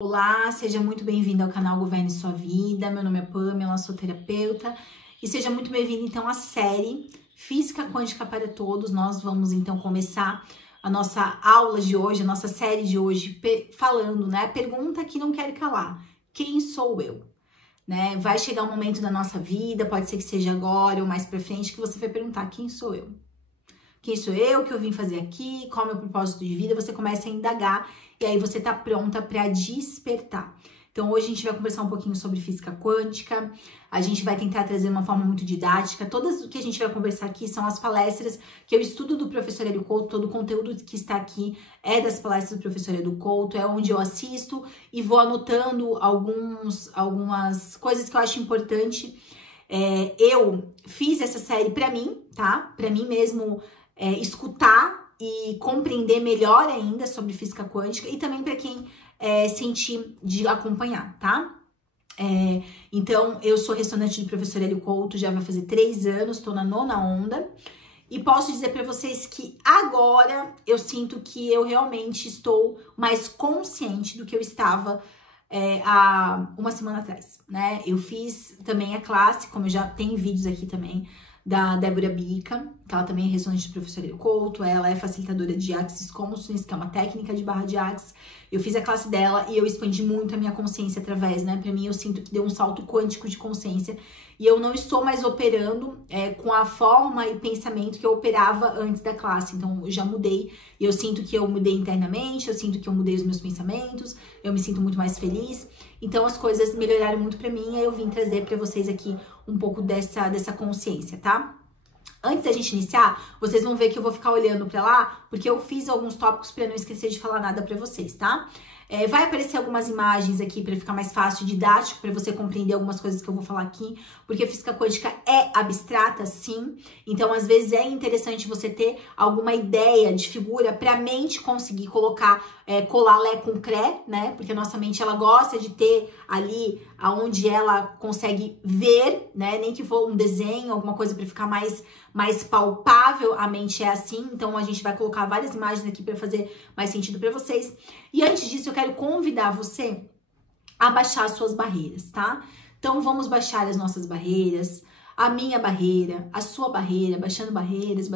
Olá, seja muito bem-vindo ao canal Governe Sua Vida. Meu nome é Pamela, sou terapeuta e seja muito bem-vindo então à série Física Quântica para Todos. Nós vamos então começar a nossa aula de hoje, a nossa série de hoje, falando, né? Pergunta que não quer calar: quem sou eu? Né? Vai chegar um momento da nossa vida, pode ser que seja agora ou mais pra frente, que você vai perguntar: quem sou eu? Quem sou eu? O que eu vim fazer aqui? Qual é o meu propósito de vida? Você começa a indagar e aí você tá pronta para despertar. Então hoje a gente vai conversar um pouquinho sobre física quântica, a gente vai tentar trazer uma forma muito didática. Todas o que a gente vai conversar aqui são as palestras que eu estudo do professor Hélio Couto, todo o conteúdo que está aqui é das palestras do professor Hélio Couto, é onde eu assisto e vou anotando algumas coisas que eu acho importante. Eu fiz essa série para mim, tá? Para mim mesmo escutar e compreender melhor ainda sobre física quântica e também para quem sentir de acompanhar, tá? Então, eu sou ressonante do professor Hélio Couto, já vai fazer 3 anos, tô na 9ª onda. E posso dizer para vocês que agora eu sinto que eu realmente estou mais consciente do que eu estava há uma semana atrás, né? Eu fiz também a classe, como eu já tenho vídeos aqui também, da Débora Bica, que ela também é ressonante do professor Hélio Couto, ela é facilitadora de Axis Consciousness, que é uma técnica de barra de Axis. Eu fiz a classe dela e eu expandi muito a minha consciência através, né? Pra mim, eu sinto que deu um salto quântico de consciência e eu não estou mais operando com a forma e pensamento que eu operava antes da classe. Então, eu já mudei e eu sinto que eu mudei internamente, eu sinto que eu mudei os meus pensamentos, eu me sinto muito mais feliz. Então, as coisas melhoraram muito pra mim e eu vim trazer pra vocês aqui um pouco dessa consciência, tá? Antes da gente iniciar, vocês vão ver que eu vou ficar olhando pra lá, porque eu fiz alguns tópicos pra não esquecer de falar nada pra vocês, tá? Vai aparecer algumas imagens aqui pra ficar mais fácil, didático, pra você compreender algumas coisas que eu vou falar aqui, porque a física quântica é abstrata, sim, então às vezes é interessante você ter alguma ideia de figura pra mente conseguir colocar, colar Lé com Cré, né? Porque a nossa mente, ela gosta de ter ali aonde ela consegue ver, né? Nem que for um desenho, alguma coisa pra ficar mais palpável, a mente é assim. Então a gente vai colocar várias imagens aqui para fazer mais sentido para vocês. E antes disso, eu quero convidar você a baixar suas barreiras, tá? Então vamos baixar as nossas barreiras, a minha barreira, a sua barreira, baixando barreiras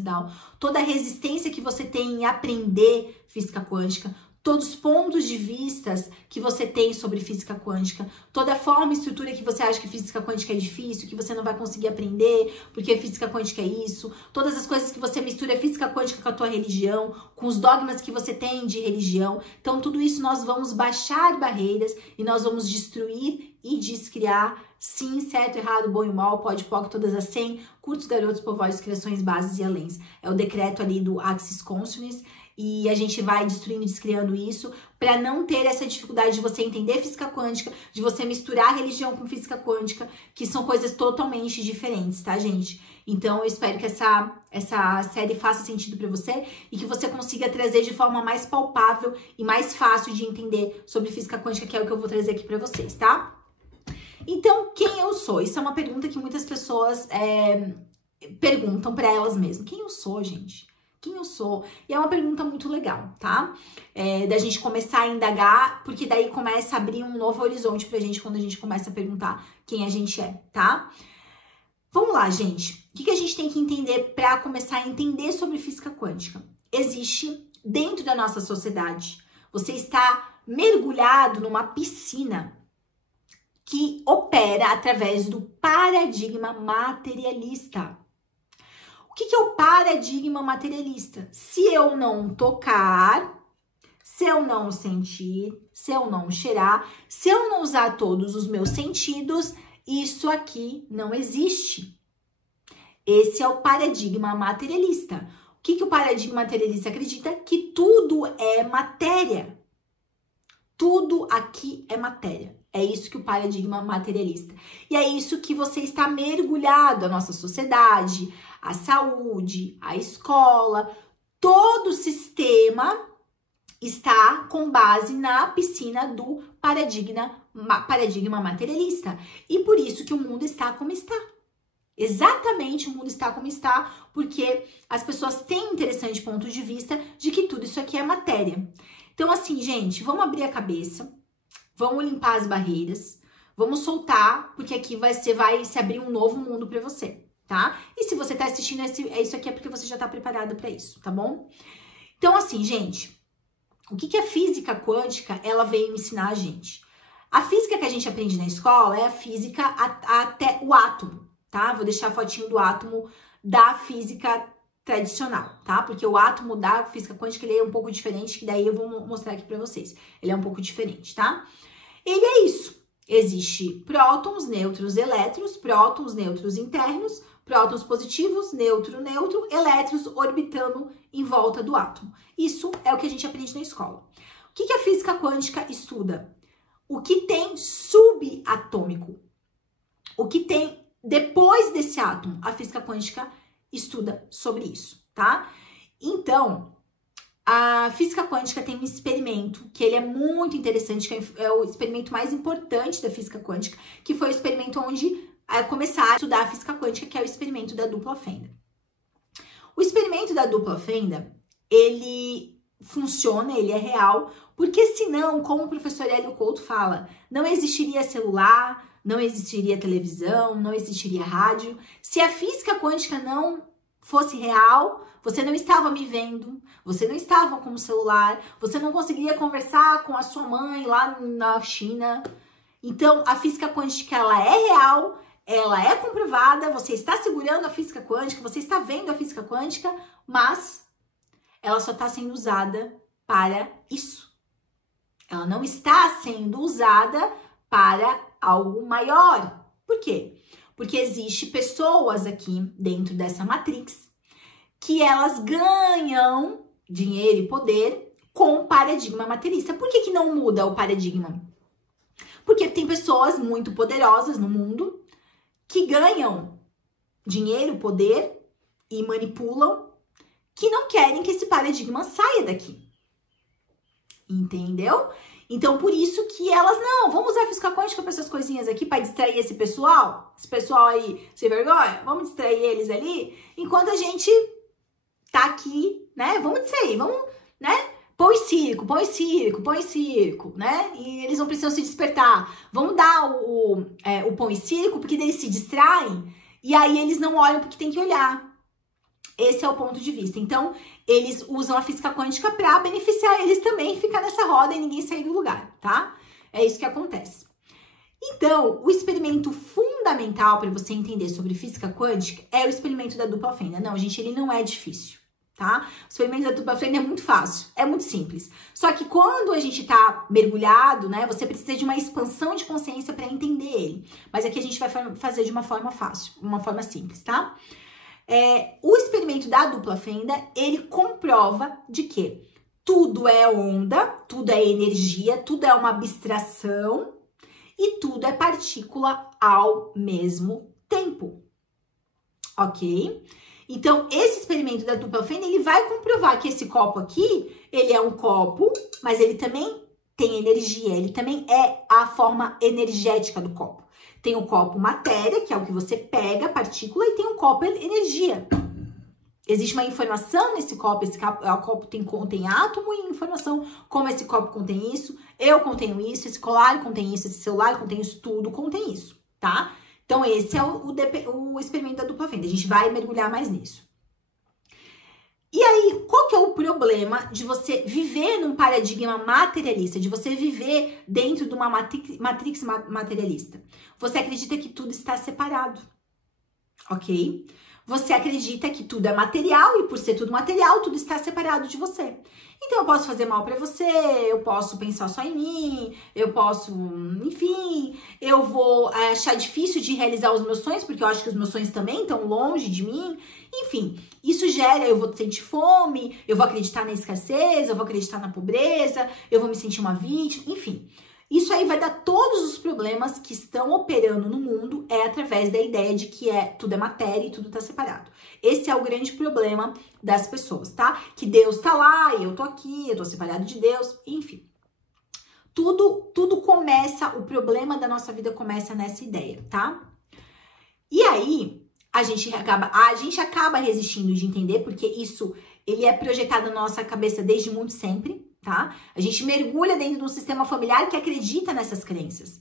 down. Toda a resistência que você tem em aprender física quântica, todos os pontos de vistas que você tem sobre física quântica, toda a forma e estrutura que você acha que física quântica é difícil, que você não vai conseguir aprender, porque física quântica é isso, todas as coisas que você mistura física quântica com a tua religião, com os dogmas que você tem de religião. Então, tudo isso nós vamos baixar barreiras e nós vamos destruir e descriar, sim, certo, errado, bom e mal, pode, POC, todas as 100, curtos, garotos, povóis, criações, bases e aléns. É o decreto ali do Axis Consciousness. E a gente vai destruindo e descriando isso para não ter essa dificuldade de você entender física quântica, de você misturar religião com física quântica, que são coisas totalmente diferentes, tá, gente? Então, eu espero que essa série faça sentido para você e que você consiga trazer de forma mais palpável e mais fácil de entender sobre física quântica, que é o que eu vou trazer aqui para vocês, tá? Então, quem eu sou? Isso é uma pergunta que muitas pessoas perguntam para elas mesmas. Quem eu sou, gente? Quem eu sou? E é uma pergunta muito legal, tá? Da gente começar a indagar, porque daí começa a abrir um novo horizonte pra gente quando a gente começa a perguntar quem a gente é, tá? Vamos lá, gente. O que a gente tem que entender para começar a entender sobre física quântica? Existe dentro da nossa sociedade, você está mergulhado numa piscina que opera através do paradigma materialista. O que é o paradigma materialista? Se eu não tocar, se eu não sentir, se eu não cheirar, se eu não usar todos os meus sentidos, isso aqui não existe. Esse é o paradigma materialista. O que o paradigma materialista acredita? Que tudo é matéria. Tudo aqui é matéria. É isso que o paradigma materialista. E é isso que você está mergulhado, a nossa sociedade, a saúde, a escola, todo o sistema está com base na piscina do paradigma materialista. E por isso que o mundo está como está. Exatamente, o mundo está como está, porque as pessoas têm um interessante ponto de vista de que tudo isso aqui é matéria. Então, assim, gente, vamos abrir a cabeça, vamos limpar as barreiras, vamos soltar, porque aqui vai se abrir um novo mundo pra você, tá? E se você tá assistindo isso aqui é porque você já tá preparada pra isso, tá bom? Então, assim, gente, o que a física quântica, ela veio ensinar a gente? A física que a gente aprende na escola é a física até o átomo, tá? Vou deixar a fotinho do átomo da física tradicional, tá? Porque o átomo da física quântica, ele é um pouco diferente, que daí eu vou mostrar aqui pra vocês. Ele é um pouco diferente, tá? Ele é isso. Existe prótons, nêutrons, elétrons, prótons, nêutrons internos, prótons positivos, neutro, elétrons orbitando em volta do átomo. Isso é o que a gente aprende na escola. O que a física quântica estuda? O que tem subatômico. O que tem depois desse átomo. A física quântica estuda sobre isso, tá? Então, a física quântica tem um experimento que ele é muito interessante, que é o experimento mais importante da física quântica, que foi o experimento onde começaram a estudar a física quântica, que é o experimento da dupla fenda. O experimento da dupla fenda, ele funciona, ele é real, porque senão, como o professor Hélio Couto fala, não existiria celular, não existiria televisão, não existiria rádio. Se a física quântica não fosse real, você não estava me vendo, você não estava com o celular, você não conseguiria conversar com a sua mãe lá na China. Então, a física quântica, ela é real, ela é comprovada, você está segurando a física quântica, você está vendo a física quântica, mas ela só está sendo usada para isso. Ela não está sendo usada para algo maior. Por quê? Porque existe pessoas aqui dentro dessa matrix que elas ganham dinheiro e poder com o paradigma materialista. Por que não muda o paradigma? Porque tem pessoas muito poderosas no mundo que ganham dinheiro, poder e manipulam, que não querem que esse paradigma saia daqui. Entendeu? Então, por isso que elas, não, vamos usar a física quântica para essas coisinhas aqui, para distrair esse pessoal aí sem vergonha, vamos distrair eles ali, enquanto a gente tá aqui, né? Vamos distrair, vamos, né? Põe circo, né? E eles não precisam se despertar. Vamos dar o pão e circo, porque eles se distraem, e aí eles não olham porque tem que olhar. Esse é o ponto de vista. Então, eles usam a física quântica para beneficiar eles também, ficar nessa roda e ninguém sair do lugar, tá? É isso que acontece. Então, o experimento fundamental para você entender sobre física quântica é o experimento da dupla fenda. Não, gente, ele não é difícil, tá? O experimento da dupla fenda é muito fácil, é muito simples. Só que quando a gente tá mergulhado, né, você precisa de uma expansão de consciência para entender ele. Mas aqui a gente vai fazer de uma forma fácil, uma forma simples, tá? O experimento da dupla fenda, ele comprova de que tudo é onda, tudo é energia, tudo é uma abstração e tudo é partícula ao mesmo tempo, ok? Então, esse experimento da dupla fenda, ele vai comprovar que esse copo aqui, ele é um copo, mas ele também tem energia, ele também é a forma energética do copo. Tem o copo matéria, que é o que você pega, partícula, e tem o copo energia. Existe uma informação nesse copo, esse copo contém átomo e informação como esse copo contém isso, eu contenho isso, esse colar contém isso, esse celular contém isso, tudo contém isso, tá? Então, esse é o experimento da dupla fenda. A gente vai mergulhar mais nisso. E aí, qual que é o problema de você viver num paradigma materialista, de você viver dentro de uma matrix materialista? Você acredita que tudo está separado, ok? Você acredita que tudo é material e por ser tudo material, tudo está separado de você. Então, eu posso fazer mal pra você, eu posso pensar só em mim, eu posso, enfim, eu vou achar difícil de realizar os meus sonhos, porque eu acho que os meus sonhos também estão longe de mim. Enfim, isso gera, eu vou sentir fome, eu vou acreditar na escassez, eu vou acreditar na pobreza, eu vou me sentir uma vítima, enfim. Isso aí vai dar todos os problemas que estão operando no mundo através da ideia de que tudo é matéria e tudo tá separado. Esse é o grande problema das pessoas, tá? Que Deus tá lá e eu tô aqui, eu tô separado de Deus, enfim. Tudo começa, o problema da nossa vida começa nessa ideia, tá? E aí, a gente acaba resistindo de entender, porque isso, ele é projetado na nossa cabeça desde muito sempre, tá? A gente mergulha dentro de um sistema familiar que acredita nessas crenças.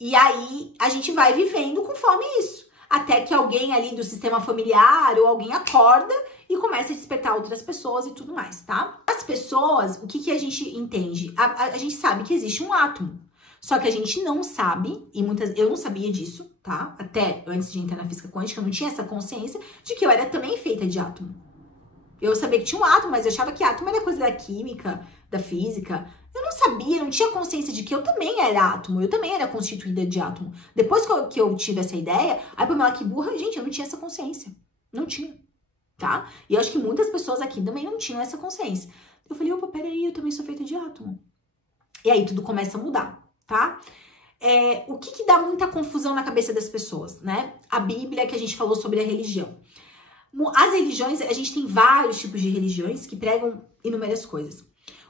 E aí, a gente vai vivendo conforme isso. Até que alguém ali do sistema familiar ou alguém acorda e começa a despertar outras pessoas e tudo mais, tá? As pessoas, o que a gente entende? A gente sabe que existe um átomo. Só que a gente não sabe, e eu não sabia disso, tá? Até antes de entrar na física quântica, eu não tinha essa consciência de que eu era também feita de átomo. Eu sabia que tinha um átomo, mas eu achava que átomo era coisa da química, da física. Eu não sabia, não tinha consciência de que eu também era átomo, eu também era constituída de átomo. Depois que eu tive essa ideia, aí Pamela, que burra, gente, eu não tinha essa consciência. Não tinha, tá? E eu acho que muitas pessoas aqui também não tinham essa consciência. Eu falei, opa, peraí, eu também sou feita de átomo. E aí tudo começa a mudar, tá? O que dá muita confusão na cabeça das pessoas, né? A Bíblia, que a gente falou sobre a religião. As religiões, a gente tem vários tipos de religiões que pregam inúmeras coisas.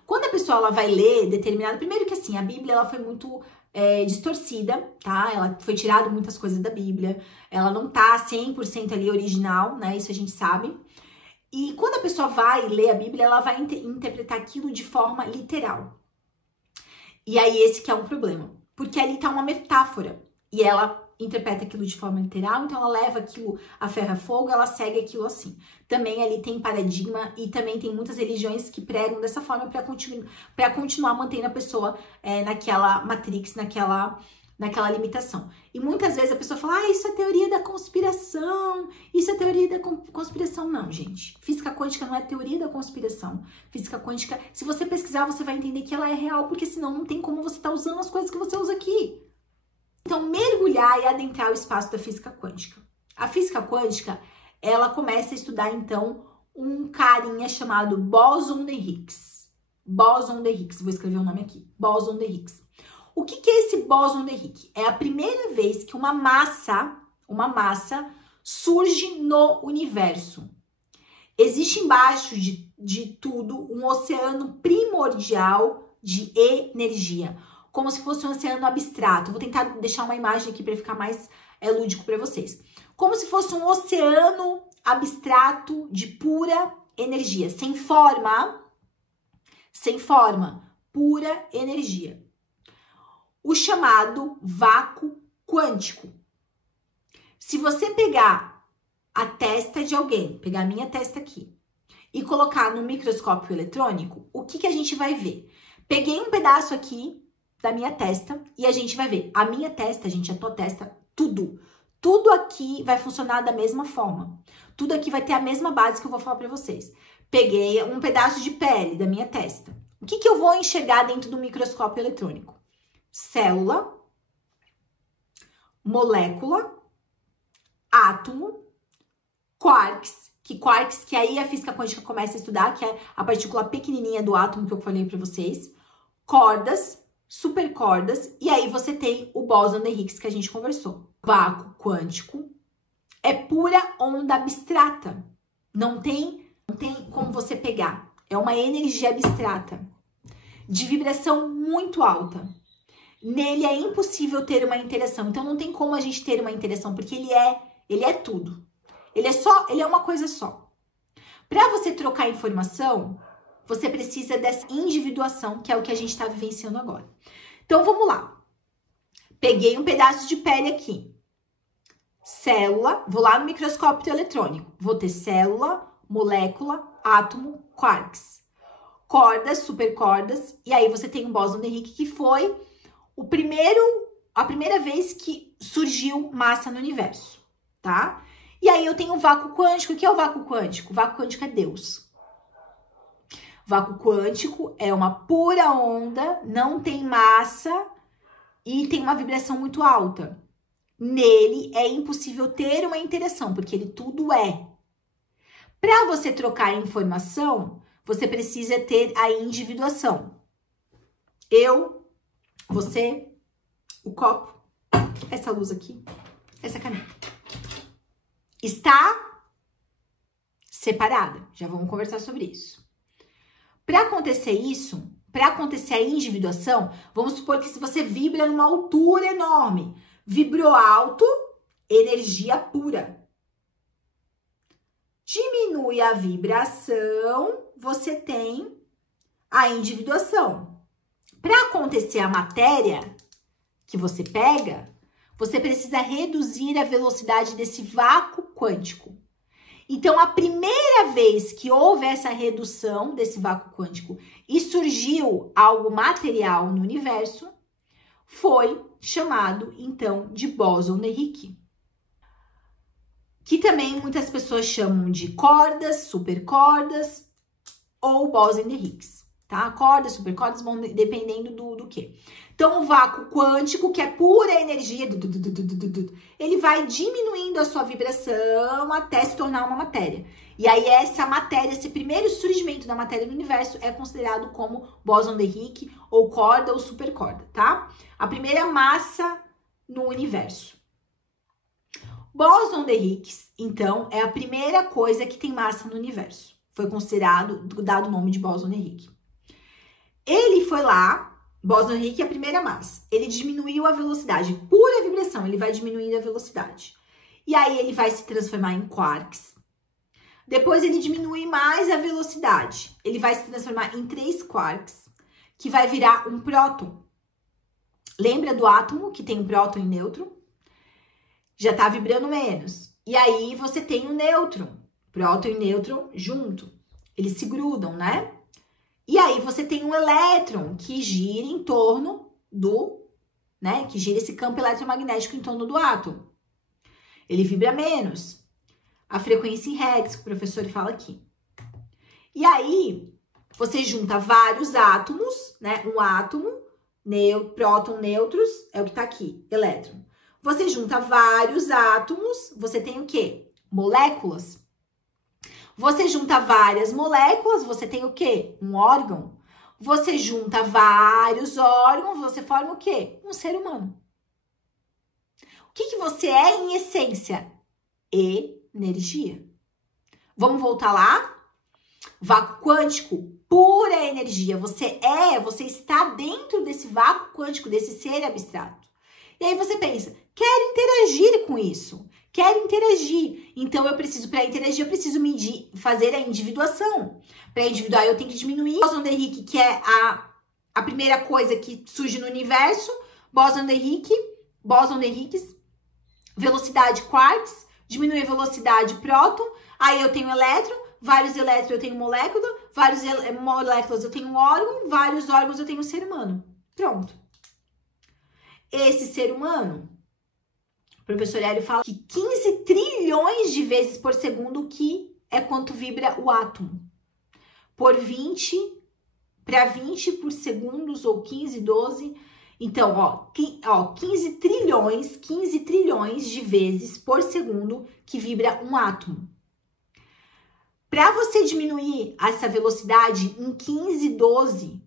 Quando a pessoa ela vai ler determinado... Primeiro que assim, a Bíblia ela foi muito distorcida, tá? Ela foi tirada muitas coisas da Bíblia. Ela não tá 100% ali original, né? Isso a gente sabe. E quando a pessoa vai ler a Bíblia, ela vai interpretar aquilo de forma literal. E aí esse que é um problema. Porque ali tá uma metáfora. E ela interpreta aquilo de forma literal, então ela leva aquilo a ferro e fogo, ela segue aquilo assim. Também ali tem paradigma e também tem muitas religiões que pregam dessa forma para continuar mantendo a pessoa naquela matrix, naquela limitação. E muitas vezes a pessoa fala, isso é teoria da conspiração, isso é teoria da conspiração. Não, gente. Física quântica não é teoria da conspiração. Física quântica, se você pesquisar, você vai entender que ela é real, porque senão não tem como você estar usando as coisas que você usa aqui. Então, mergulhar e adentrar o espaço da física quântica. A física quântica, ela começa a estudar, então, um carinha chamado Bóson de Higgs. Bóson de Higgs, vou escrever o nome aqui. Bóson de Higgs. O que é esse bóson de Higgs? É a primeira vez que uma massa surge no universo. Existe embaixo de tudo um oceano primordial de energia, como se fosse um oceano abstrato. Vou tentar deixar uma imagem aqui para ficar mais lúdico para vocês. Como se fosse um oceano abstrato de pura energia, sem forma, pura energia. O chamado vácuo quântico. Se você pegar a testa de alguém, pegar a minha testa aqui, e colocar no microscópio eletrônico, o que a gente vai ver? Peguei um pedaço aqui da minha testa e a gente vai ver a minha testa, gente, a tua testa, tudo aqui vai funcionar da mesma forma. Tudo aqui vai ter a mesma base que eu vou falar para vocês. Peguei um pedaço de pele da minha testa. O que eu vou enxergar dentro do microscópio eletrônico? Célula, molécula, átomo, quarks, que aí a física quântica começa a estudar, que é a partícula pequenininha do átomo que eu falei para vocês, cordas, supercordas, e aí você tem o bóson de Higgs que a gente conversou. Vácuo quântico é pura onda abstrata. Não tem como você pegar. É uma energia abstrata de vibração muito alta. Nele é impossível ter uma interação. Então não tem como a gente ter uma interação, porque ele é tudo. Ele é uma coisa só. Para você trocar informação, você precisa dessa individuação, que é o que a gente está vivenciando agora. Então, vamos lá. Peguei um pedaço de pele aqui. Célula, vou lá no microscópio eletrônico. Vou ter célula, molécula, átomo, quarks. Cordas, supercordas. E aí você tem o bóson de Higgs, que foi a primeira vez que surgiu massa no universo, tá? E aí eu tenho o vácuo quântico. O que é o vácuo quântico? O vácuo quântico é Deus. Vácuo quântico é uma pura onda, não tem massa e tem uma vibração muito alta. Nele é impossível ter uma interação, porque ele tudo é. Para você trocar informação, você precisa ter a individuação. Eu, você, o copo, essa luz aqui, essa caneta. Está separada. Já vamos conversar sobre isso. Para acontecer isso, para acontecer a individuação, vamos supor que se você vibra numa altura enorme, vibrou alto, energia pura. Diminui a vibração, você tem a individuação. Para acontecer a matéria que você pega, você precisa reduzir a velocidade desse vácuo quântico. Então, a primeira vez que houve essa redução desse vácuo quântico e surgiu algo material no universo, foi chamado, então, de bóson de Higgs, que também muitas pessoas chamam de cordas, supercordas ou bóson de Higgs, tá? Cordas, supercordas vão dependendo do quê? Então, o vácuo quântico, que é pura energia, ele vai diminuindo a sua vibração até se tornar uma matéria. E aí, essa matéria, esse primeiro surgimento da matéria no universo é considerado como bóson de Higgs, ou corda ou supercorda, tá? A primeira massa no universo. Bóson de Higgs, então, é a primeira coisa que tem massa no universo. Foi considerado, dado o nome de bóson de Higgs. Ele foi lá, bóson de Higgs é a primeira massa. Ele diminuiu a velocidade, pura vibração, ele vai diminuindo a velocidade. E aí ele vai se transformar em quarks. Depois ele diminui mais a velocidade. Ele vai se transformar em 3 quarks, que vai virar um próton. Lembra do átomo que tem um próton e nêutron? Já tá vibrando menos. E aí você tem um nêutron, próton e nêutron junto. Eles se grudam, né? E aí você tem um elétron que gira em torno do, né? Que gira esse campo eletromagnético em torno do átomo. Ele vibra menos. A frequência em hertz, que o professor fala aqui. E você junta vários átomos, né? Um átomo, próton, nêutrons, é o que tá aqui, elétron. Você junta vários átomos, você tem o quê? Moléculas. Você junta várias moléculas, você tem o quê? Um órgão. Você junta vários órgãos, você forma o quê? Um ser humano. O que você é em essência? Energia. Vamos voltar lá? Vácuo quântico, pura energia. Você está dentro desse vácuo quântico, desse ser abstrato. E aí você pensa, quero interagir com isso. Quero interagir. Então, para interagir, eu preciso fazer a individuação. Para individuar, eu tenho que diminuir o bóson de Higgs, que é a primeira coisa que surge no universo. Bóson de Higgs, velocidade quarks, diminui a velocidade próton. Aí eu tenho elétron, vários elétrons eu tenho molécula, várias moléculas eu tenho um órgão, vários órgãos eu tenho um ser humano. Pronto. Esse ser humano, o professor Hélio fala que 15 trilhões de vezes por segundo, que é quanto vibra o átomo. Por 20 por segundos, ou 15, 12. Então, 15 trilhões de vezes por segundo que vibra um átomo. Para você diminuir essa velocidade em 15, 12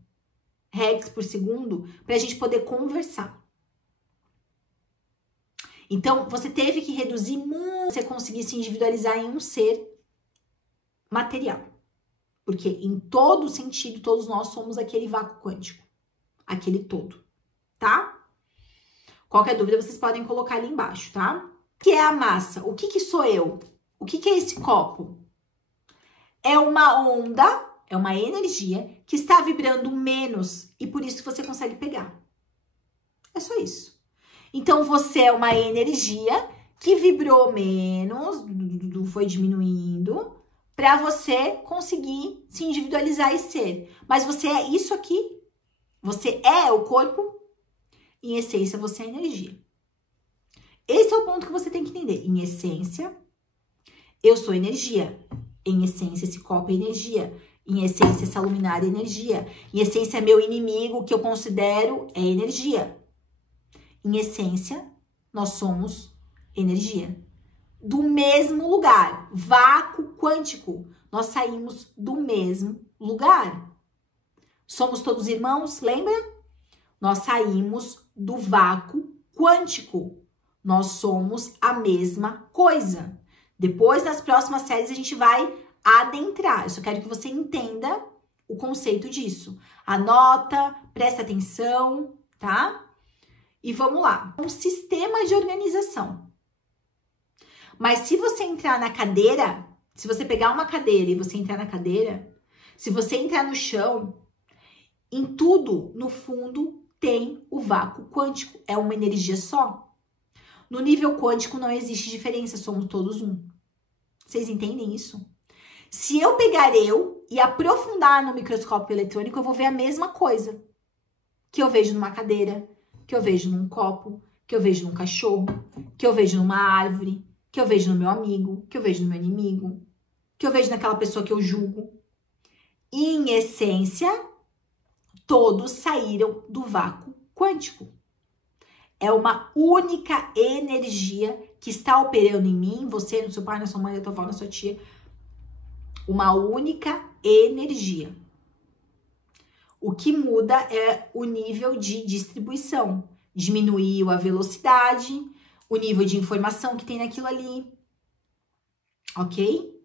hertz por segundo, para a gente poder conversar. Então, você teve que reduzir muito se você conseguisse individualizar em um ser material. Porque em todo sentido, todos nós somos aquele vácuo quântico. Aquele todo, tá? Qualquer dúvida, vocês podem colocar ali embaixo, tá? O que é a massa? O que sou eu? O que é esse copo? É uma onda, é uma energia que está vibrando menos e por isso você consegue pegar. É só isso. Então, você é uma energia que vibrou menos, foi diminuindo, para você conseguir se individualizar e ser. Mas você é isso aqui. Você é o corpo. Em essência, você é energia. Esse é o ponto que você tem que entender. Em essência, eu sou energia. Em essência, esse copo é energia. Em essência, essa luminária é energia. Em essência, meu inimigo, que eu considero, é energia. Em essência, nós somos energia. Do mesmo lugar, vácuo quântico. Nós saímos do mesmo lugar. Somos todos irmãos, lembra? Nós saímos do vácuo quântico. Nós somos a mesma coisa. Depois, nas próximas séries, a gente vai adentrar. Eu só quero que você entenda o conceito disso. Anota, presta atenção, tá? E vamos lá, um sistema de organização. Mas se você entrar na cadeira, se você pegar uma cadeira e você entrar na cadeira, se você entrar no chão, Em tudo, no fundo, tem o vácuo quântico. É uma energia só. No nível quântico não existe diferença, somos todos um. Vocês entendem isso? Se eu pegar eu e aprofundar no microscópio eletrônico, eu vou ver a mesma coisa que eu vejo numa cadeira, que eu vejo num copo, que eu vejo num cachorro, que eu vejo numa árvore, que eu vejo no meu amigo, que eu vejo no meu inimigo, que eu vejo naquela pessoa que eu julgo. E, em essência, todos saíram do vácuo quântico. É uma única energia que está operando em mim, você, no seu pai, na sua mãe, na tua avó, na sua tia. Uma única energia. O que muda é o nível de distribuição. Diminuiu a velocidade, o nível de informação que tem naquilo ali. Ok?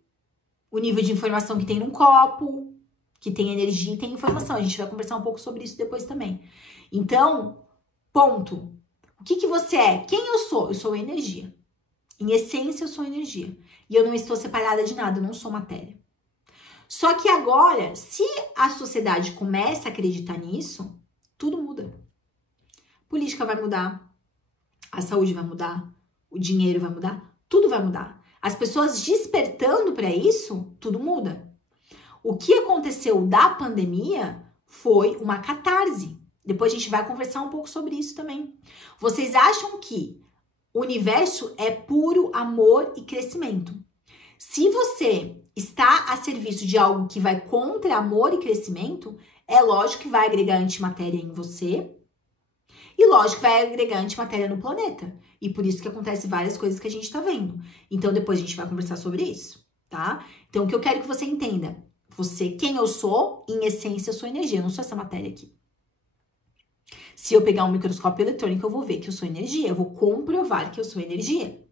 O nível de informação que tem num copo, que tem energia e tem informação. A gente vai conversar um pouco sobre isso depois também. Então, ponto. O que você é? Quem eu sou? Eu sou energia. Em essência, eu sou energia. E eu não estou separada de nada, eu não sou matéria. Só que agora, se a sociedade começa a acreditar nisso, tudo muda. A política vai mudar, a saúde vai mudar, o dinheiro vai mudar, tudo vai mudar. As pessoas despertando para isso, tudo muda. O que aconteceu da pandemia foi uma catarse. Depois a gente vai conversar um pouco sobre isso também. Vocês acham que o universo é puro amor e crescimento? Se você está a serviço de algo que vai contra amor e crescimento, é lógico que vai agregar antimatéria em você e lógico que vai agregar antimatéria no planeta. E por isso que acontece várias coisas que a gente está vendo. Então depois a gente vai conversar sobre isso, tá? Então o que eu quero que você entenda, você, quem eu sou, em essência eu sou energia, eu não sou essa matéria aqui. Se eu pegar um microscópio eletrônico, eu vou ver que eu sou energia, eu vou comprovar que eu sou energia.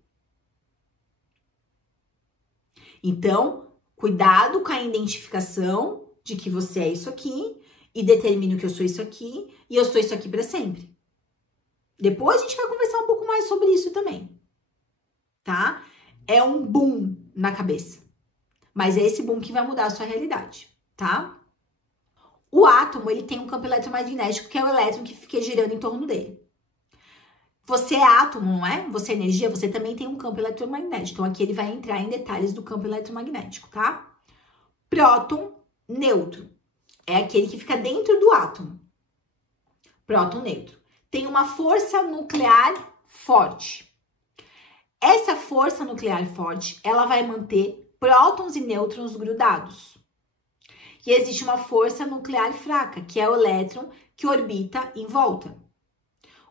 Então, cuidado com a identificação de que você é isso aqui e determino que eu sou isso aqui e eu sou isso aqui para sempre. Depois a gente vai conversar um pouco mais sobre isso também, tá? É um boom na cabeça, mas é esse boom que vai mudar a sua realidade, tá? O átomo, ele tem um campo eletromagnético, que é o elétron que fica girando em torno dele. Você é átomo, não é? Você é energia, você também tem um campo eletromagnético. Então, aqui ele vai entrar em detalhes do campo eletromagnético, tá? Próton, nêutron. É aquele que fica dentro do átomo. Próton, nêutron. Tem uma força nuclear forte. Essa força nuclear forte, ela vai manter prótons e nêutrons grudados. E existe uma força nuclear fraca, que é o elétron que orbita em volta.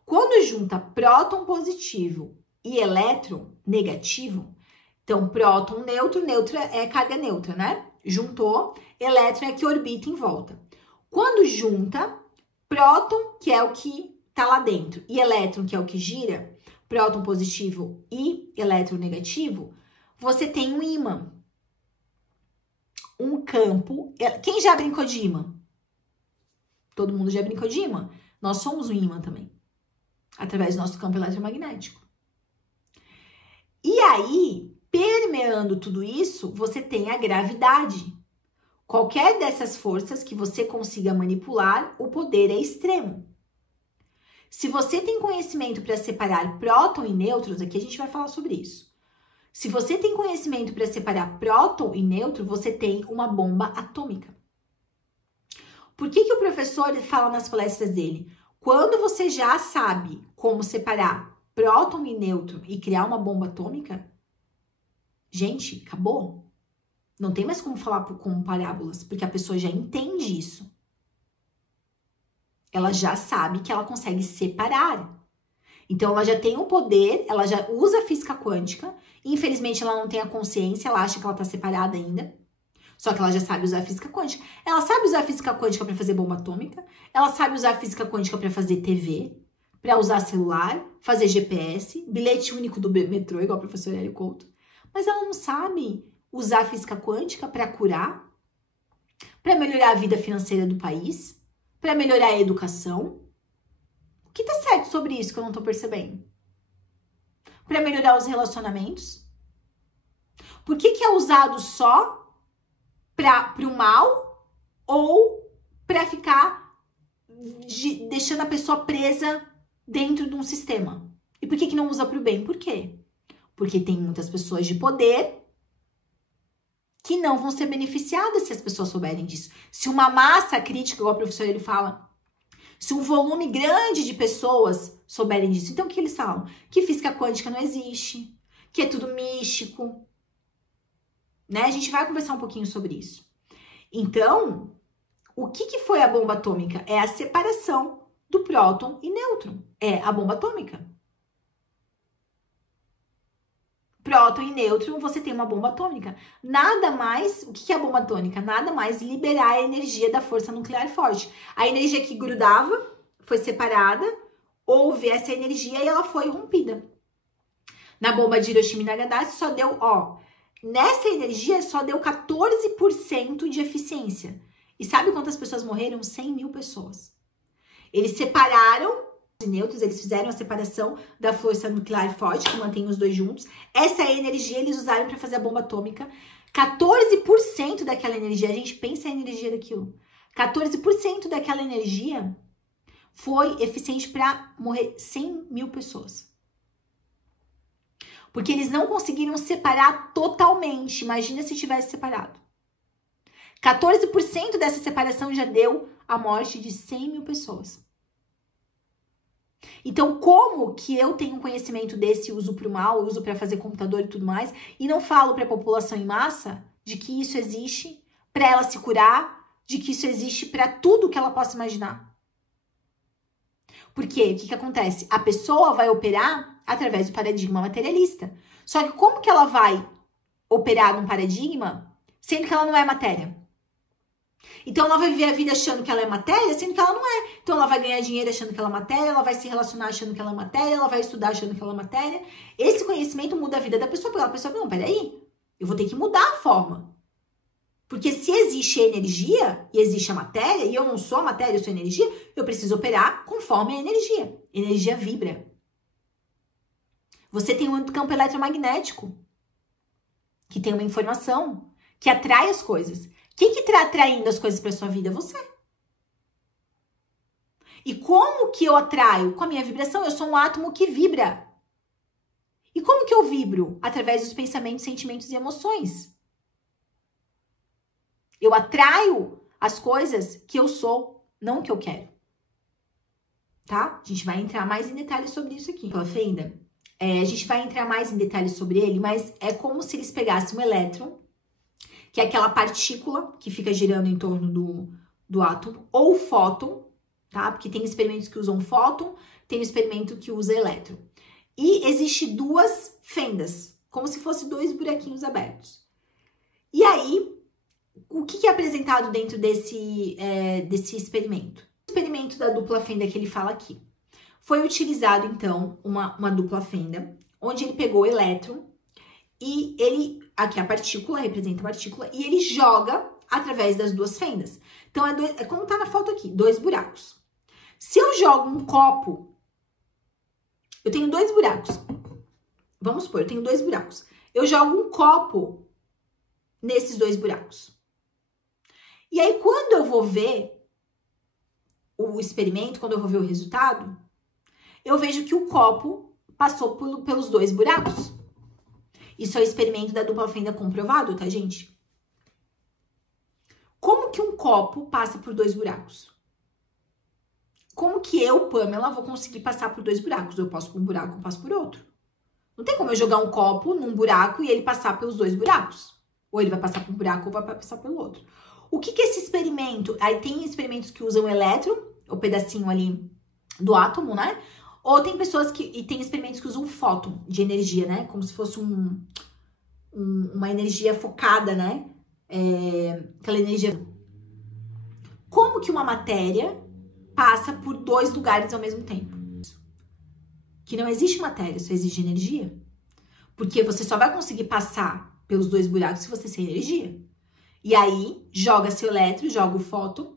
Quando junta próton positivo e elétron negativo, então próton neutro, neutro é carga neutra, né? Juntou, elétron é que orbita em volta. Quando junta próton, que é o que tá lá dentro, e elétron, que é o que gira, próton positivo e elétron negativo, você tem um ímã. Um campo. Quem já brincou de ímã? Todo mundo já brincou de ímã. Nós somos um ímã também, através do nosso campo eletromagnético. E aí, permeando tudo isso, você tem a gravidade. Qualquer dessas forças que você consiga manipular, o poder é extremo. Se você tem conhecimento para separar próton e nêutrons, aqui a gente vai falar sobre isso. Se você tem conhecimento para separar próton e nêutron, você tem uma bomba atômica. Por que o professor fala nas palestras dele? Quando você já sabe como separar próton e nêutron e criar uma bomba atômica, gente, acabou. Não tem mais como falar com parábolas, porque a pessoa já entende isso. Ela já sabe que ela consegue separar. Então, ela já tem o poder, ela já usa a física quântica. Infelizmente, ela não tem a consciência, ela acha que ela tá separada ainda. Só que ela já sabe usar a física quântica. Ela sabe usar a física quântica para fazer bomba atômica. Ela sabe usar a física quântica para fazer TV, para usar celular, fazer GPS, bilhete único do metrô, igual o professor Hélio Couto. Mas ela não sabe usar a física quântica para curar, para melhorar a vida financeira do país, para melhorar a educação. O que tá certo sobre isso que eu não tô percebendo? Para melhorar os relacionamentos? Por que é usado só para o mal ou para ficar deixando a pessoa presa dentro de um sistema. E por que não usa para o bem? Por quê? Porque tem muitas pessoas de poder que não vão ser beneficiadas se as pessoas souberem disso. Se uma massa crítica, igual o professor ele fala, se um volume grande de pessoas souberem disso, então o que eles falam? Que física quântica não existe, que é tudo místico, né? A gente vai conversar um pouquinho sobre isso. Então, o que foi a bomba atômica? É a separação do próton e nêutron. É a bomba atômica. Próton e nêutron, você tem uma bomba atômica. Nada mais, o que é a bomba atômica? Nada mais liberar a energia da força nuclear forte. A energia que grudava foi separada, houve essa energia e ela foi rompida. Na bomba de Hiroshima e Nagasaki só deu, nessa energia só deu 14% de eficiência. E sabe quantas pessoas morreram? 100 mil pessoas. Eles separaram os nêutrons, eles fizeram a separação da força nuclear forte, que mantém os dois juntos. Essa energia eles usaram para fazer a bomba atômica. 14% daquela energia, a gente pensa a energia daquilo. 14% daquela energia foi eficiente para morrer 100 mil pessoas. Porque eles não conseguiram separar totalmente. Imagina se tivesse separado. 14% dessa separação já deu a morte de 100 mil pessoas. Então, como que eu tenho um conhecimento desse uso para o mal, uso para fazer computador e tudo mais, e não falo para a população em massa de que isso existe para ela se curar, de que isso existe para tudo que ela possa imaginar? Porque o que acontece? A pessoa vai operar através do paradigma materialista. Só que como que ela vai operar num paradigma sendo que ela não é matéria? Então, ela vai viver a vida achando que ela é matéria, sendo que ela não é. Então, ela vai ganhar dinheiro achando que ela é matéria, ela vai se relacionar achando que ela é matéria, ela vai estudar achando que ela é matéria. Esse conhecimento muda a vida da pessoa, porque a pessoa, não, peraí, eu vou ter que mudar a forma. Porque se existe energia e existe a matéria, e eu não sou a matéria, eu sou a energia, eu preciso operar conforme a energia. Energia vibra. Você tem um campo eletromagnético, que tem uma informação, que atrai as coisas. Quem que está atraindo as coisas para sua vida? Você. E como que eu atraio? Com a minha vibração. Eu sou um átomo que vibra. E como que eu vibro? Através dos pensamentos, sentimentos e emoções. Eu atraio as coisas que eu sou, não que eu quero. Tá? A gente vai entrar mais em detalhes sobre isso aqui. Pela fenda, a gente vai entrar mais em detalhes sobre ele, mas é como se eles pegassem um elétron, que é aquela partícula que fica girando em torno do átomo, ou fóton, tá? Porque tem experimentos que usam fóton, tem experimento que usa elétron. E existe duas fendas, como se fossem dois buraquinhos abertos. E aí, o que é apresentado dentro desse experimento? O experimento da dupla fenda que ele fala aqui. Foi utilizado, então, uma dupla fenda, onde ele pegou o elétron, e ele, aqui a partícula, representa a partícula, e ele joga através das duas fendas. Então, é como tá na foto aqui, dois buracos. Se eu jogo um copo, eu tenho dois buracos. Vamos supor, eu tenho dois buracos. Eu jogo um copo nesses dois buracos. E aí, quando eu vou ver o experimento, quando eu vou ver o resultado, eu vejo que o copo passou pelos dois buracos. Isso é o experimento da dupla fenda comprovado, tá, gente? Como que um copo passa por dois buracos? Como que eu, Pamela, vou conseguir passar por dois buracos? Eu passo por um buraco, eu passo por outro. Não tem como eu jogar um copo num buraco e ele passar pelos dois buracos. Ou ele vai passar por um buraco ou vai passar pelo outro. O que é esse experimento? Aí tem experimentos que usam o elétron, o pedacinho ali do átomo, né? Ou tem pessoas e tem experimentos que usam um fóton de energia, né? Como se fosse uma energia focada, né? Aquela energia. Como que uma matéria passa por dois lugares ao mesmo tempo? Que não existe matéria, só existe energia. Porque você só vai conseguir passar pelos dois buracos se você tem energia. E aí, joga seu elétron, joga o fóton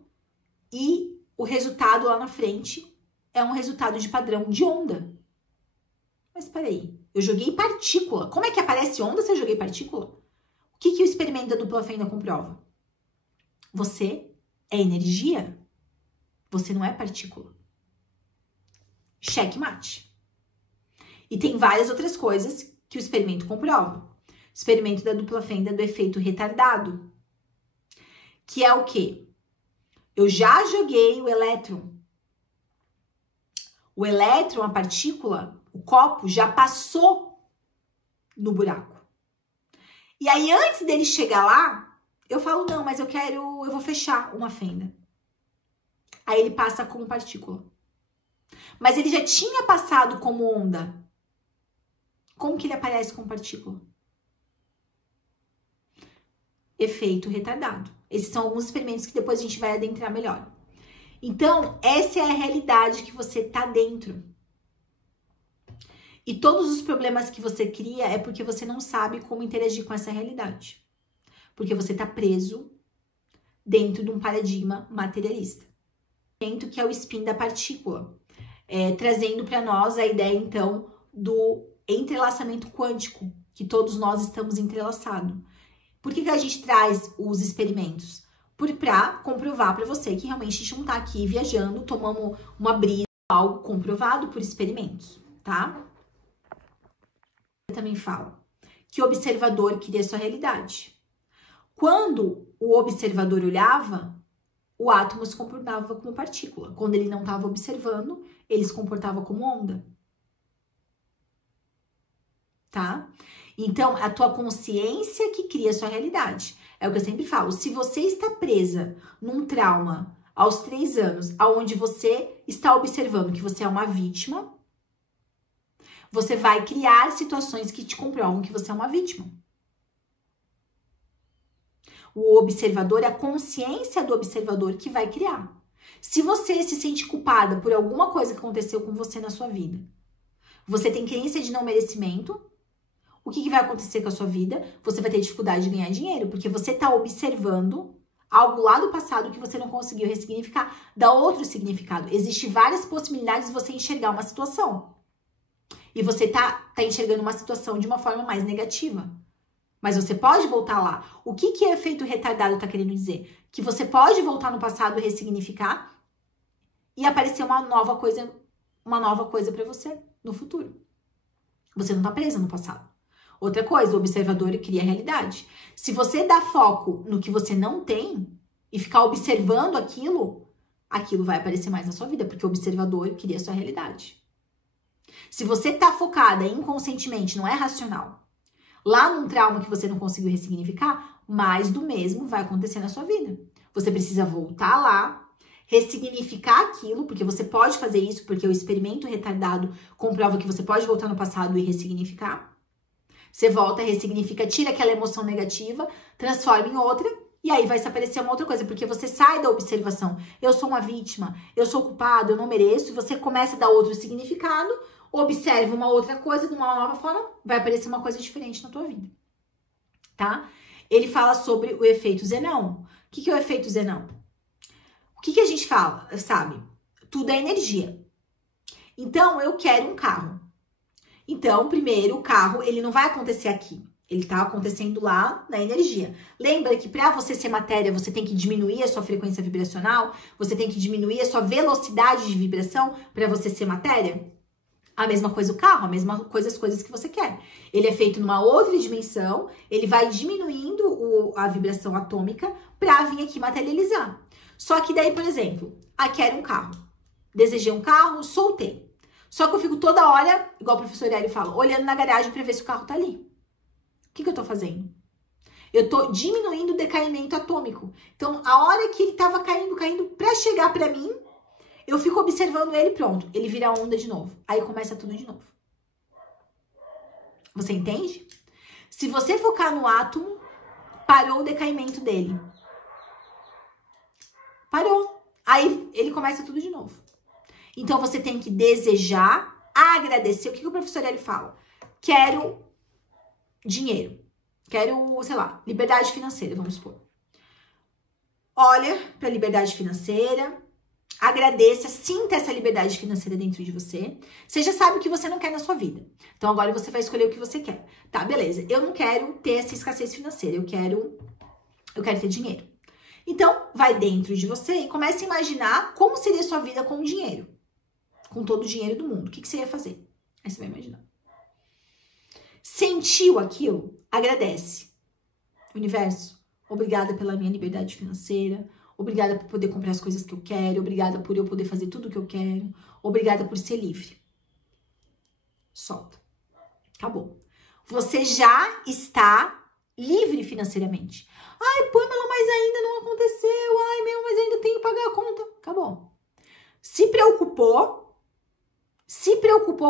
e o resultado lá na frente é um resultado de padrão de onda. Mas peraí, eu joguei partícula. Como é que aparece onda se eu joguei partícula? O que o experimento da dupla fenda comprova? Você é energia. Você não é partícula. Checkmate. E tem várias outras coisas que o experimento comprova. O experimento da dupla fenda do efeito retardado. Que é o quê? Eu já joguei o elétron. O elétron, a partícula, o copo, já passou no buraco. E aí, antes dele chegar lá, eu falo, não, mas eu vou fechar uma fenda. Aí ele passa como partícula. Mas ele já tinha passado como onda. Como que ele aparece como partícula? Efeito retardado. Esses são alguns experimentos que depois a gente vai adentrar melhor. Então, essa é a realidade que você tá dentro. E todos os problemas que você cria é porque você não sabe como interagir com essa realidade. Porque você tá preso dentro de um paradigma materialista. Que é o spin da partícula. Trazendo para nós a ideia, então, do entrelaçamento quântico, que todos nós estamos entrelaçados. Por que a gente traz os experimentos? Para comprovar para você que realmente a gente não tá aqui viajando, tomamos uma brisa, algo comprovado por experimentos, tá? Eu também falo que o observador cria sua realidade. Quando o observador olhava, o átomo se comportava como partícula. Quando ele não estava observando, ele se comportava como onda. Tá? Então, a tua consciência que cria a sua realidade. É o que eu sempre falo. Se você está presa num trauma aos 3 anos, onde você está observando que você é uma vítima, você vai criar situações que te comprovam que você é uma vítima. O observador é a consciência do observador que vai criar. Se você se sente culpada por alguma coisa que aconteceu com você na sua vida, você tem crença de não merecimento, o que vai acontecer com a sua vida? Você vai ter dificuldade de ganhar dinheiro, porque você está observando algo lá do passado que você não conseguiu ressignificar, dá outro significado. Existem várias possibilidades de você enxergar uma situação. E você tá enxergando uma situação de uma forma mais negativa. Mas você pode voltar lá. O que é efeito retardado tá querendo dizer? Que você pode voltar no passado e ressignificar e aparecer uma nova coisa para você no futuro. Você não tá presa no passado. Outra coisa, o observador cria a realidade. Se você dá foco no que você não tem e ficar observando aquilo vai aparecer mais na sua vida, porque o observador cria a sua realidade. Se você tá focada inconscientemente, não é racional, lá num trauma que você não conseguiu ressignificar, mais do mesmo vai acontecer na sua vida. Você precisa voltar lá, ressignificar aquilo, porque você pode fazer isso, porque o experimento retardado comprova que você pode voltar no passado e ressignificar. Você volta, ressignifica, tira aquela emoção negativa, transforma em outra, e aí vai se aparecer uma outra coisa, porque você sai da observação. Eu sou uma vítima, eu sou culpado, eu não mereço, e você começa a dar outro significado, observa uma outra coisa, de uma nova forma, vai aparecer uma coisa diferente na tua vida, tá? Ele fala sobre o efeito Zenão. O que é o efeito Zenão? O que a gente fala, sabe? Tudo é energia. Então, eu quero um carro. Então, primeiro, o carro, ele não vai acontecer aqui. Ele tá acontecendo lá na energia. Lembra que para você ser matéria, você tem que diminuir a sua frequência vibracional? Você tem que diminuir a sua velocidade de vibração para você ser matéria? A mesma coisa o carro, a mesma coisa as coisas que você quer. Ele é feito numa outra dimensão, ele vai diminuindo a vibração atômica para vir aqui materializar. Só que daí, por exemplo, quero um carro. Desejei um carro, soltei. Só que eu fico toda hora, igual o professor Hélio fala, olhando na garagem para ver se o carro tá ali. O que eu tô fazendo? Eu tô diminuindo o decaimento atômico. Então, a hora que ele tava caindo para chegar para mim, eu fico observando ele, pronto. Ele vira onda de novo. Aí começa tudo de novo. Você entende? Se você focar no átomo, parou o decaimento dele. Parou. Aí ele começa tudo de novo. Então, você tem que desejar, agradecer. O que o professor Hélio fala? Quero dinheiro. Quero, sei lá, liberdade financeira, vamos supor. Olha para a liberdade financeira, agradeça, sinta essa liberdade financeira dentro de você. Você já sabe o que você não quer na sua vida. Então, agora você vai escolher o que você quer. Tá, beleza. Eu não quero ter essa escassez financeira. Eu quero ter dinheiro. Então, vai dentro de você e comece a imaginar como seria a sua vida com o dinheiro. Com todo o dinheiro do mundo. O que você ia fazer? Aí você vai imaginar. Sentiu aquilo? Agradece. Universo, obrigada pela minha liberdade financeira. Obrigada por poder comprar as coisas que eu quero. Obrigada por eu poder fazer tudo o que eu quero. Obrigada por ser livre. Solta. Acabou. Você já está livre financeiramente. Ai, Pamela, mas ainda não aconteceu. Ai, meu, mas ainda tenho que pagar a conta. Acabou. Se preocupou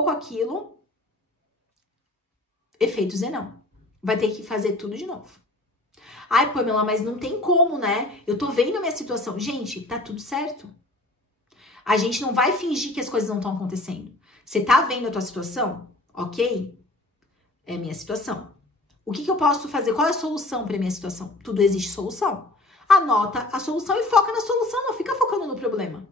com aquilo, efeito Zenão. Vai ter que fazer tudo de novo. Ai, Pamela, mas não tem como, né? Eu tô vendo a minha situação. Gente, tá tudo certo. A gente não vai fingir que as coisas não estão acontecendo. Você tá vendo a tua situação? Ok? É a minha situação. O que eu posso fazer? Qual é a solução para minha situação? Tudo existe solução. Anota a solução e foca na solução. Não fica focando no problema.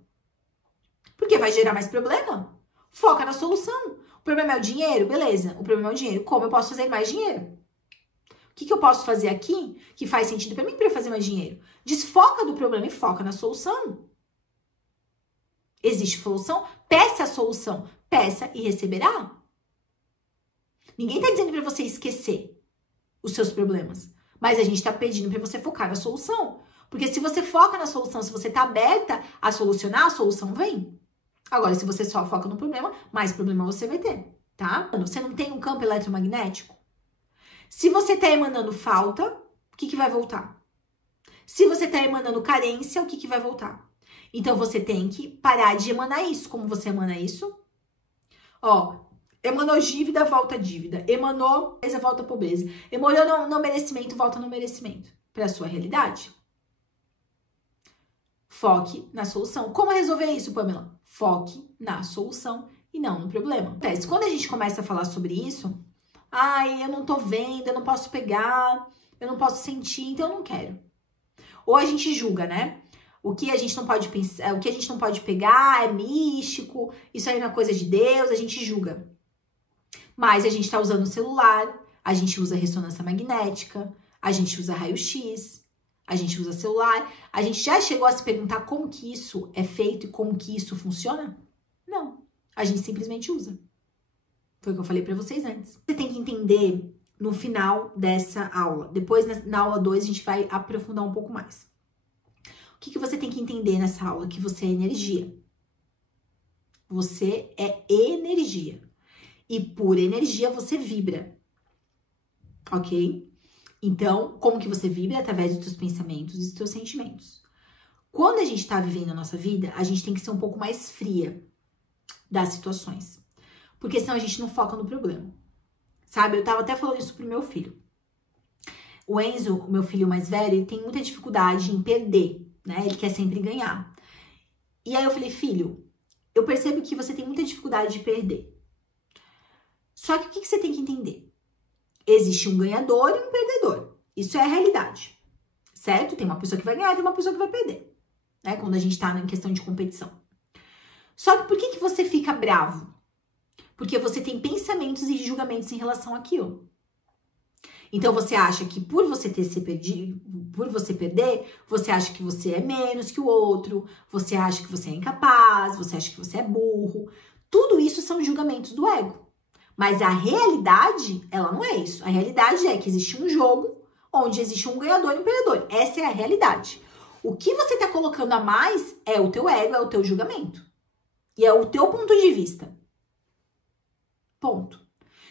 Porque vai gerar mais problema. Foca na solução. O problema é o dinheiro? Beleza. O problema é o dinheiro. Como eu posso fazer mais dinheiro? O que eu posso fazer aqui que faz sentido para mim para eu fazer mais dinheiro? Desfoca do problema e foca na solução. Existe solução? Peça a solução. Peça e receberá. Ninguém está dizendo para você esquecer os seus problemas. Mas a gente está pedindo para você focar na solução. Porque se você foca na solução, se você está aberta a solucionar, a solução vem. Agora, se você só foca no problema, mais problema você vai ter, tá? Você não tem um campo eletromagnético? Se você está emanando falta, o que vai voltar? Se você está emanando carência, o que vai voltar? Então, você tem que parar de emanar isso. Como você emana isso? Ó, emanou dívida, volta dívida. Emanou pobreza, volta pobreza. Emanou no merecimento, volta no merecimento. Para a sua realidade. Foque na solução. Como resolver isso, Pamela? Foque na solução e não no problema. Quando a gente começa a falar sobre isso, ai, eu não tô vendo, eu não posso pegar, eu não posso sentir, então eu não quero. Ou a gente julga, né? O que a gente não pode pensar, o que a gente não pode pegar é místico, isso aí não é coisa de Deus, a gente julga. Mas a gente tá usando o celular, a gente usa ressonância magnética, a gente usa raio-x, a gente usa celular. A gente já chegou a se perguntar como que isso é feito e como que isso funciona? Não. A gente simplesmente usa. Foi o que eu falei pra vocês antes. Você tem que entender no final dessa aula. Depois, na aula 2, a gente vai aprofundar um pouco mais. O que você tem que entender nessa aula? Que você é energia. Você é energia. E por energia você vibra. Ok? Então, como que você vibra? Através dos seus pensamentos e dos seus sentimentos. Quando a gente tá vivendo a nossa vida, a gente tem que ser um pouco mais fria das situações. Porque senão a gente não foca no problema. Sabe? Eu tava até falando isso pro meu filho. O Enzo, o meu filho mais velho, ele tem muita dificuldade em perder, né? Ele quer sempre ganhar. E aí eu falei, filho, eu percebo que você tem muita dificuldade de perder. Só que o que você tem que entender? Existe um ganhador e um perdedor. Isso é a realidade, certo? Tem uma pessoa que vai ganhar e tem uma pessoa que vai perder, né? Quando a gente tá em questão de competição. Só que por que você fica bravo? Porque você tem pensamentos e julgamentos em relação àquilo. Então, você acha que por você ter se perdido, por você perder, você acha que você é menos que o outro, você acha que você é incapaz, você acha que você é burro. Tudo isso são julgamentos do ego. Mas a realidade, ela não é isso. A realidade é que existe um jogo onde existe um ganhador e um perdedor. Essa é a realidade. O que você está colocando a mais é o teu ego, é o teu julgamento. E é o teu ponto de vista. Ponto.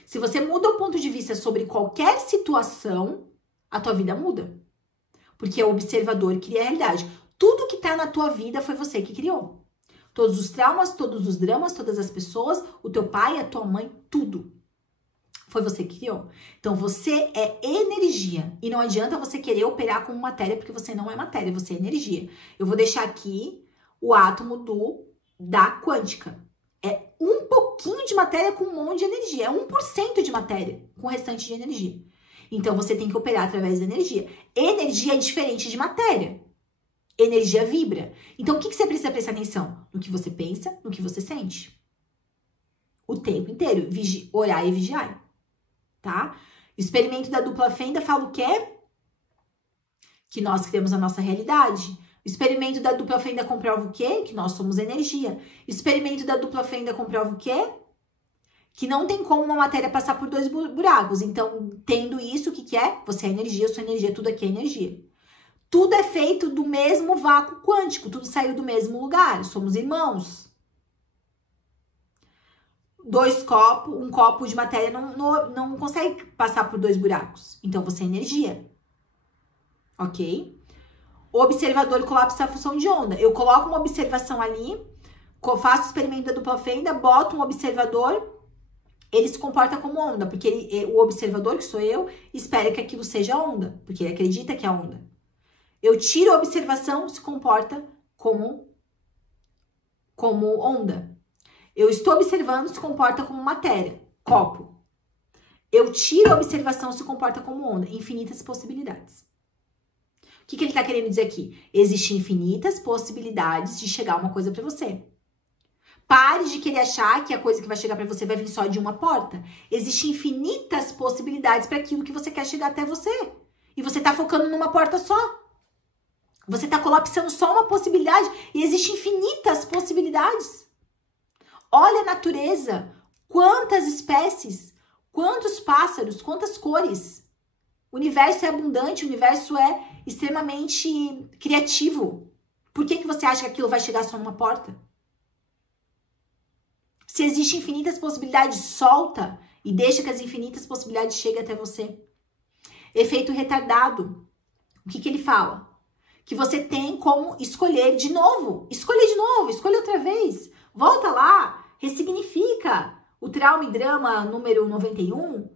Se você muda o ponto de vista sobre qualquer situação, a tua vida muda. Porque o observador cria a realidade. Tudo que tá na tua vida foi você que criou. Todos os traumas, todos os dramas, todas as pessoas, o teu pai, a tua mãe, tudo. Foi você que criou. Então, você é energia. E não adianta você querer operar como matéria, porque você não é matéria, você é energia. Eu vou deixar aqui o átomo da quântica. É um pouquinho de matéria com um monte de energia. É 1% de matéria com o restante de energia. Então, você tem que operar através da energia. Energia é diferente de matéria. Energia vibra. Então, o que você precisa prestar atenção? No que você pensa, no que você sente. O tempo inteiro. Orar e vigiar. Tá? O experimento da dupla fenda fala o quê? Que nós criamos a nossa realidade. O experimento da dupla fenda comprova o quê? Que nós somos energia. O experimento da dupla fenda comprova o quê? Que não tem como uma matéria passar por 2 buracos. Então, tendo isso, o que é? Você é energia, eu sou energia, tudo aqui é energia. Tudo é feito do mesmo vácuo quântico, tudo saiu do mesmo lugar, somos irmãos. Um copo de matéria não consegue passar por 2 buracos. Então, você é energia. Ok? O observador colapsa a função de onda. Eu coloco uma observação ali, faço o experimento da dupla fenda, boto um observador, ele se comporta como onda, porque o observador, que sou eu, espera que aquilo seja onda, porque ele acredita que é onda. Eu tiro a observação, se comporta como onda. Eu estou observando, se comporta como matéria, copo. Eu tiro a observação, se comporta como onda. Infinitas possibilidades. O que ele está querendo dizer aqui? Existem infinitas possibilidades de chegar uma coisa para você. Pare de querer achar que a coisa que vai chegar para você vai vir só de uma porta. Existem infinitas possibilidades para aquilo que você quer chegar até você. E você está focando numa porta só. Você está colapsando só uma possibilidade e existem infinitas possibilidades. Olha a natureza. Quantas espécies, quantos pássaros, quantas cores. O universo é abundante, o universo é extremamente criativo. Por que você acha que aquilo vai chegar só numa porta? Se existem infinitas possibilidades, solta e deixa que as infinitas possibilidades cheguem até você. Efeito retardado. O que ele fala? Que você tem como escolher de novo. Escolher de novo, escolha outra vez. Volta lá, ressignifica o trauma e drama número 91.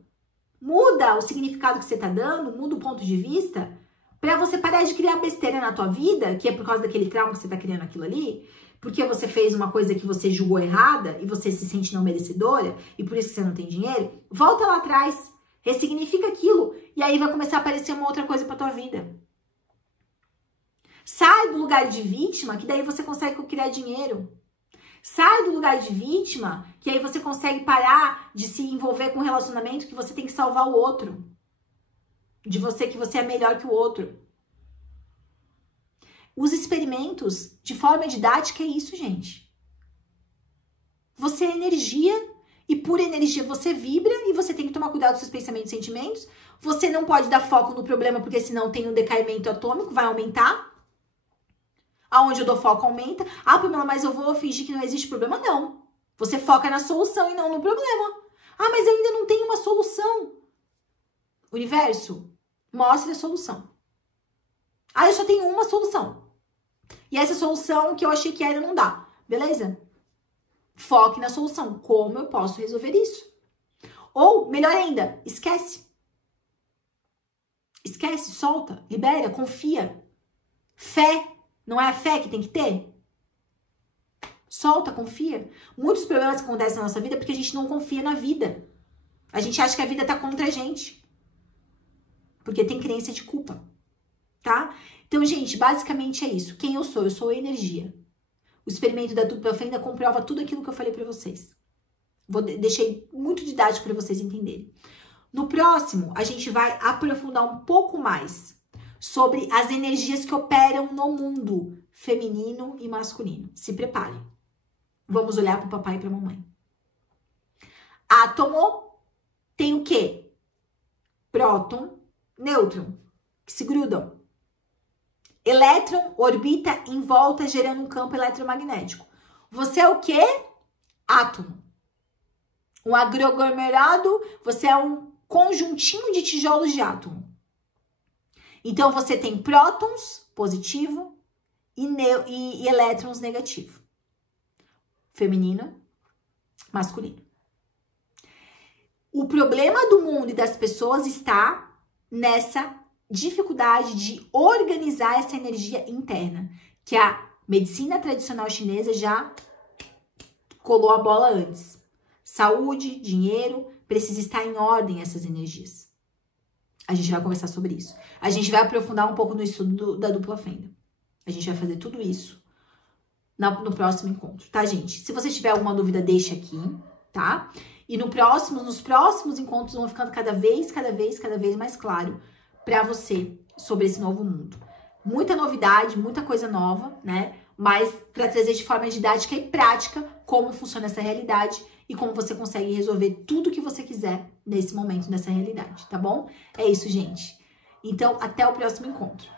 Muda o significado que você está dando, muda o ponto de vista, para você parar de criar besteira na tua vida, que é por causa daquele trauma que você está criando aquilo ali, porque você fez uma coisa que você julgou errada e você se sente não merecedora e por isso que você não tem dinheiro. Volta lá atrás, ressignifica aquilo e aí vai começar a aparecer uma outra coisa para tua vida. Sai do lugar de vítima, que daí você consegue criar dinheiro. Sai do lugar de vítima, que aí você consegue parar de se envolver com um relacionamento que você tem que salvar o outro. De você, que você é melhor que o outro. Os experimentos, de forma didática, é isso, gente. Você é energia e por energia você vibra e você tem que tomar cuidado com seus pensamentos e sentimentos. Você não pode dar foco no problema, porque senão tem um decaimento atômico, vai aumentar. Aonde eu dou foco aumenta. Ah, Pamela, mas eu vou fingir que não existe problema? Não. Você foca na solução e não no problema. Ah, mas eu ainda não tenho uma solução. Universo, mostre a solução. Ah, eu só tenho uma solução. E essa solução que eu achei que era não dá. Beleza? Foque na solução. Como eu posso resolver isso? Ou, melhor ainda, esquece. Esquece, solta, libera, confia. Fé. Não é a fé que tem que ter? Solta, confia. Muitos problemas que acontecem na nossa vida é porque a gente não confia na vida. A gente acha que a vida tá contra a gente. Porque tem crença de culpa. Tá? Então, gente, basicamente é isso. Quem eu sou? Eu sou energia. O experimento da dupla fenda comprova tudo aquilo que eu falei pra vocês. Deixei muito didático pra vocês entenderem. No próximo, a gente vai aprofundar um pouco mais sobre as energias que operam no mundo feminino e masculino. Se preparem. Vamos olhar para o papai e para a mamãe. Átomo tem o quê? Próton, nêutron, que se grudam. Elétron orbita em volta, gerando um campo eletromagnético. Você é o quê? Átomo. Um aglomerado, você é um conjuntinho de tijolos de átomo. Então, você tem prótons, positivo, e elétrons, negativo. Feminino, masculino. O problema do mundo e das pessoas está nessa dificuldade de organizar essa energia interna, que a medicina tradicional chinesa já colou a bola antes. Saúde, dinheiro, precisa estar em ordem essas energias. A gente vai conversar sobre isso. A gente vai aprofundar um pouco no estudo da dupla fenda. A gente vai fazer tudo isso no próximo encontro, tá, gente? Se você tiver alguma dúvida, deixa aqui, tá? E nos próximos encontros vão ficando cada vez mais claro pra você sobre esse novo mundo. Muita novidade, muita coisa nova, né? Mas para trazer de forma didática e prática como funciona essa realidade e como você consegue resolver tudo o que você quiser nesse momento, nessa realidade, tá bom? É isso, gente. Então, até o próximo encontro.